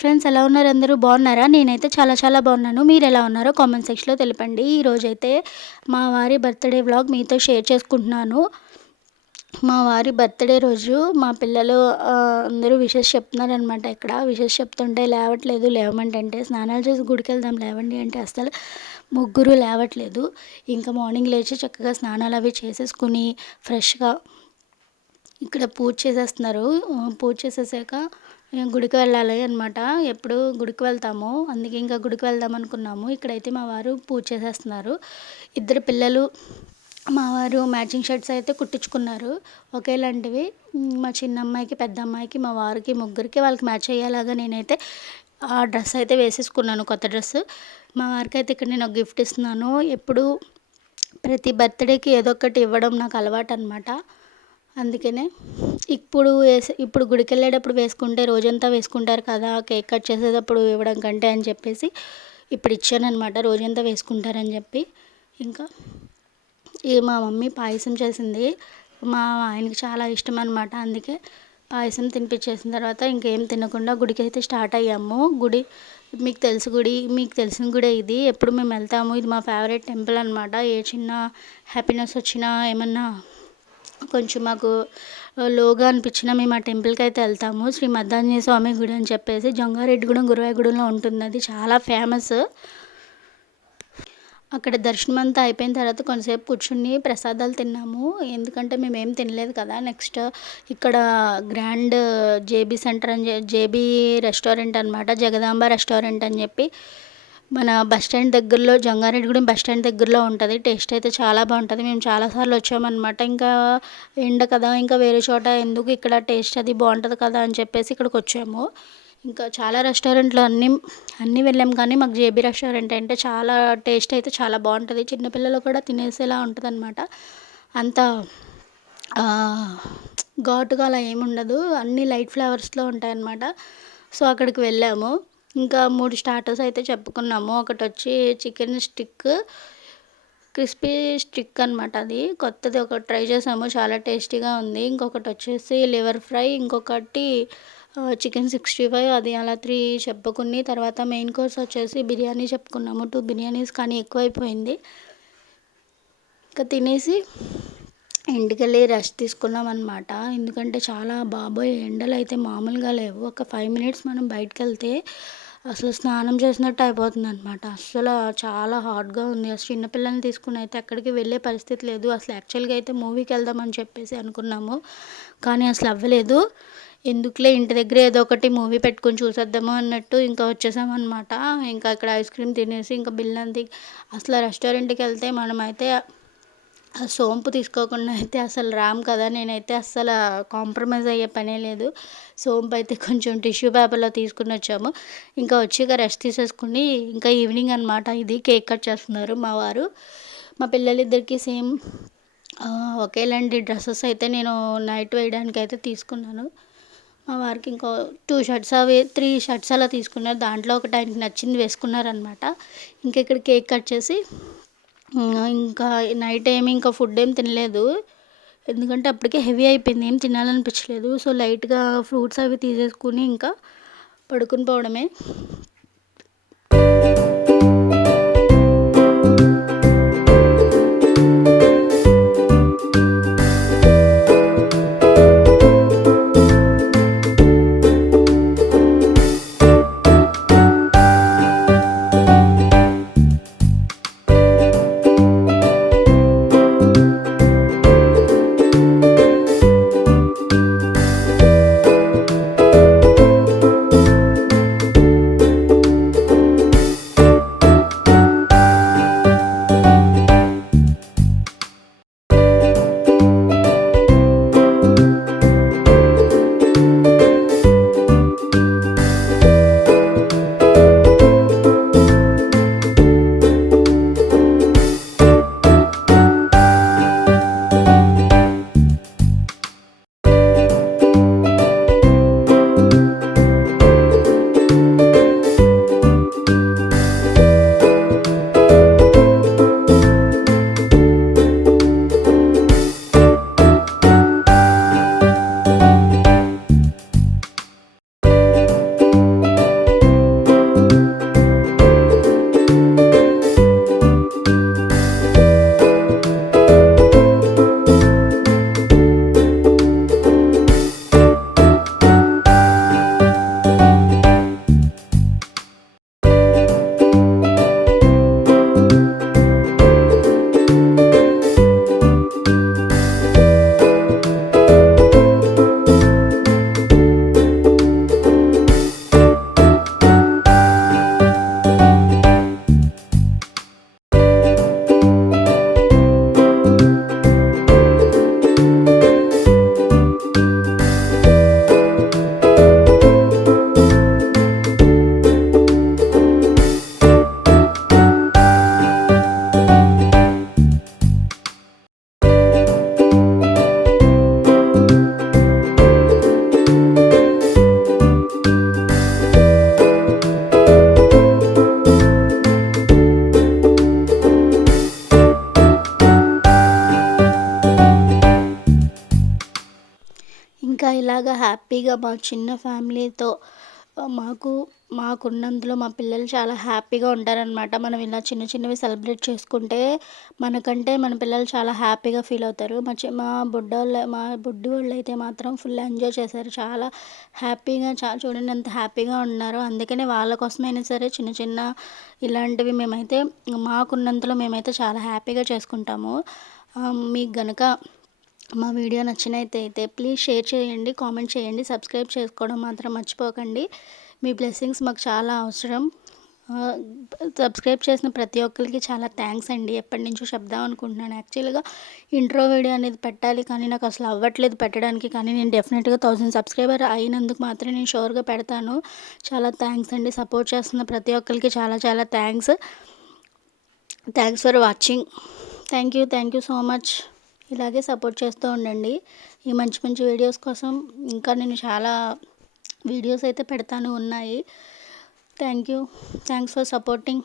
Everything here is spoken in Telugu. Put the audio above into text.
ఫ్రెండ్స్, ఎలా ఉన్నారు? అందరూ బాగున్నారా? నేనైతే చాలా చాలా బాగున్నాను. మీరు ఎలా ఉన్నారో కామెంట్ సెక్షన్‌లో తెలపండి. ఈరోజైతే మా వారి బర్త్‌డే వ్లాగ్ మీతో షేర్ చేసుకుంటున్నాను. మా వారి బర్త్‌డే రోజు మా పిల్లలు అందరూ విషెస్ చెప్తున్నారనమాట ఇక్కడ. విషెస్ చెప్తుంటే లేవట్లేదు. లేవమంటే స్నానాలు చేసి గుడికెళ్దాం లేవండి అంటే అస్సలు ముగ్గురు లేవట్లేదు. ఇంకా మార్నింగ్ లేచి చక్కగా స్నానాలు అవి చేసేసుకొని ఫ్రెష్‌గా ఇక్కడ పూజ చేసేస్తున్నారు. పూజ చేసేసాక గుడికి వెళ్ళాలి అనమాట. ఎప్పుడు గుడికి వెళ్తాము. అందుకే ఇంకా గుడికి వెళ్దాం అనుకున్నాము. ఇక్కడైతే మా వారు పూజ చేసేస్తున్నారు. ఇద్దరు పిల్లలు మా వారు మ్యాచింగ్ షర్ట్స్ అయితే కుట్టించుకున్నారు ఒకేలాంటివి. మా చిన్న అమ్మాయికి, పెద్ద అమ్మాయికి, మా వారికి ముగ్గురికి వాళ్ళకి మ్యాచ్ అయ్యేలాగా నేనైతే ఆ డ్రెస్ అయితే వేసేసుకున్నాను, కొత్త డ్రెస్సు. మా వారికైతే ఇక్కడ నేను ఒక గిఫ్ట్ ఇస్తున్నాను. ఎప్పుడు ప్రతి బర్త్‌డేకి ఏదో ఒకటి ఇవ్వడం నాకు అలవాటు అనమాట. అందుకనే ఇప్పుడు గుడికెళ్ళేటప్పుడు వేసుకుంటే రోజంతా వేసుకుంటారు కదా! కేక్ కట్ చేసేటప్పుడు ఇవ్వడం కంటే అని చెప్పేసి ఇప్పుడు ఇచ్చాననమాట. రోజంతా వేసుకుంటారని చెప్పి. ఇంకా మా మమ్మీ పాయసం చేసింది. మా ఆయనకి చాలా ఇష్టం అనమాట. అందుకే పాయసం తినిపించేసిన తర్వాత ఇంకేం తినకుండా గుడికైతే స్టార్ట్ అయ్యాము. మీకు తెలిసిన గుడే ఇది. ఎప్పుడు మేము వెళ్తాము. ఇది మా ఫేవరెట్ టెంపుల్ అనమాట. ఏ చిన్న హ్యాపీనెస్ వచ్చినా, ఏమన్నా కొంచెం మాకు లోగా అనిపించినా మేము ఆ టెంపుల్కి అయితే వెళ్తాము. శ్రీ మద్దాంజనేయ స్వామి గుడి అని చెప్పేసి జంగారెడ్డిగూడెం గురువాయూగూడెంలో ఉంటుంది. అది చాలా ఫేమస్. అక్కడ దర్శనం అంతా అయిపోయిన తర్వాత కొంతసేపు కూర్చుని ప్రసాదాలు తిన్నాము. ఎందుకంటే మేమేం తినలేదు కదా. నెక్స్ట్ ఇక్కడ గ్రాండ్ జేబీ రెస్టారెంట్ అనమాట. జగదాంబ రెస్టారెంట్ అని చెప్పి మన బస్ స్టాండ్ దగ్గరలో, జంగారెడ్డిగూడెం బస్ స్టాండ్ దగ్గరలో ఉంటుంది. టేస్ట్ అయితే చాలా బాగుంటుంది. మేము చాలాసార్లు వచ్చామన్నమాట. ఇంకా ఎండ కదా, ఇంకా వేరే చోట ఎందుకు, ఇక్కడ టేస్ట్ అది బాగుంటుంది కదా అని చెప్పేసి ఇక్కడికి వచ్చాము. ఇంకా చాలా రెస్టారెంట్లు అన్నీ వెళ్ళాము, కానీ మాకు జేబీ రెస్టారెంట్ అంటే చాలా టేస్ట్ అయితే చాలా బాగుంటుంది. చిన్నపిల్లలు కూడా తినేసేలా ఉంటుందన్నమాట. అంత ఘాటుగా అలా ఏముండదు. అన్నీ లైట్ ఫ్లేవర్స్లో ఉంటాయన్నమాట. సో అక్కడికి వెళ్ళాము. ఇంకా 3 స్టార్టర్స్ అయితే చెప్పుకున్నాము. ఒకటి వచ్చి చికెన్ స్టిక్, క్రిస్పీ స్టిక్ అనమాట. అది కొత్తది ఒకటి ట్రై చేసాము, చాలా టేస్టీగా ఉంది. ఇంకొకటి వచ్చేసి లివర్ ఫ్రై, ఇంకొకటి చికెన్ 65, అది అలా 3 చెప్పుకుని తర్వాత మెయిన్ కోర్స్ వచ్చేసి బిర్యానీ చెప్పుకున్నాము. 2 బిర్యానీస్, కానీ ఎక్కువైపోయింది. ఇంకా తినేసి ఇంటికెళ్ళి రెస్ట్ తీసుకున్నాం అనమాట. ఎందుకంటే చాలా బాబోయ్ ఎండలు అయితే మామూలుగా లేవు. ఒక 5 మినిట్స్ మనం బయటకు వెళ్తే అసలు స్నానం చేసినట్టు అయిపోతుంది అనమాట. అస్సలు చాలా హాట్గా ఉంది. అసలు చిన్నపిల్లల్ని తీసుకుని అయితే ఎక్కడికి వెళ్ళే పరిస్థితి లేదు. అసలు యాక్చువల్గా అయితే మూవీకి వెళ్దామని చెప్పేసి అనుకున్నాము, కానీ అసలు అవ్వలేదు. ఎందుకులే ఇంటి దగ్గర ఏదో ఒకటి మూవీ పెట్టుకొని చూసేద్దాము అన్నట్టు ఇంకా వచ్చేసామన్నమాట. ఇంకా ఇక్కడ ఐస్ క్రీమ్ తినేసి ఇంకా బిల్ అంది. అసలు రెస్టారెంట్కి వెళ్తే మనమైతే ఆ సోంపు తీసుకోకుండా అయితే అసలు రాము కదా. నేనైతే అస్సలు కాంప్రమైజ్ అయ్యే పనే లేదు. సోంపు అయితే కొంచెం టిష్యూ పేపర్లో తీసుకుని వచ్చాము. ఇంకా వచ్చి ఇక రెస్ట్ తీసేసుకుని ఇంకా ఈవినింగ్ అనమాట. ఇది కేక్ కట్ చేస్తున్నారు మా వారు. మా పిల్లలిద్దరికీ సేమ్ ఒకేలాంటి డ్రెస్సెస్ అయితే నేను నైట్ వేయడానికి అయితే తీసుకున్నాను. మా వారికి ఇంకో 2 షర్ట్స్, 3 షర్ట్స్ అలా తీసుకున్నారు. దాంట్లో ఒకటి ఆయనకి నచ్చింది వేసుకున్నారనమాట. ఇంకా ఇక్కడ కేక్ కట్ చేసి ఇంకా నైట్ ఇంకా ఫుడ్ ఏం తినలేదు. ఎందుకంటే అప్పటికే హెవీ అయిపోయింది, ఏం తినాలనిపించలేదు. సో లైట్గా ఫ్రూట్స్ అవి తీసేసుకుని ఇంకా పడుకుని పోవడమే. ఇంకా ఇలాగ హ్యాపీగా మా చిన్న ఫ్యామిలీతో మాకున్నంతలో మా పిల్లలు చాలా హ్యాపీగా ఉంటారనమాట. మనం ఇలా చిన్న చిన్నవి సెలబ్రేట్ చేసుకుంటే మనకంటే మన పిల్లలు చాలా హ్యాపీగా ఫీల్ అవుతారు. మా బుడ్డి వాళ్ళైతే మాత్రం ఫుల్ ఎంజాయ్ చేశారు. చాలా హ్యాపీగా చూడండి ఎంత హ్యాపీగా ఉన్నారో. అందుకనే వాళ్ళ కోసమైనా సరే చిన్న చిన్న ఇలాంటివి మాకున్నంతలో మేమైతే చాలా హ్యాపీగా చేసుకుంటాము. మీకు గనక మా వీడియో నచ్చినట్టయితే ప్లీజ్ షేర్ చేయండి, కామెంట్ చేయండి, సబ్స్క్రైబ్ చేసుకోవడం మాత్రం మర్చిపోకండి. మీ బ్లెస్సింగ్స్ మాకు చాలా అవసరం. ఆహ్, సబ్స్క్రైబ్ చేసిన ప్రతి ఒక్కరికి చాలా థ్యాంక్స్ అండి. ఎప్పటినుంచో చెప్దాం అనుకుంటున్నాను. యాక్చువల్‌గా ఇంట్రో వీడియో అనేది పెట్టాలి కానీ నాకు అసలు అవ్వట్లేదు పెట్టడానికి. కానీ నేను డెఫినెట్‌గా 1000 సబ్స్క్రైబర్ అయినందుకు మాత్రం నేను షూర్‌గా పెడతాను. చాలా థ్యాంక్స్ అండి. సపోర్ట్ చేస్తున్న ప్రతి ఒక్కరికి చాలా చాలా thanks. Thanks for watching. Thank you so much. ఇలాగే సపోర్ట్ చేస్తూ ఉండండి. ఈ మంచి మంచి వీడియోస్ కోసం ఇంకా నేను చాలా వీడియోస్ అయితే పెడతాను ఉన్నాయి. Thank you. Thanks for supporting.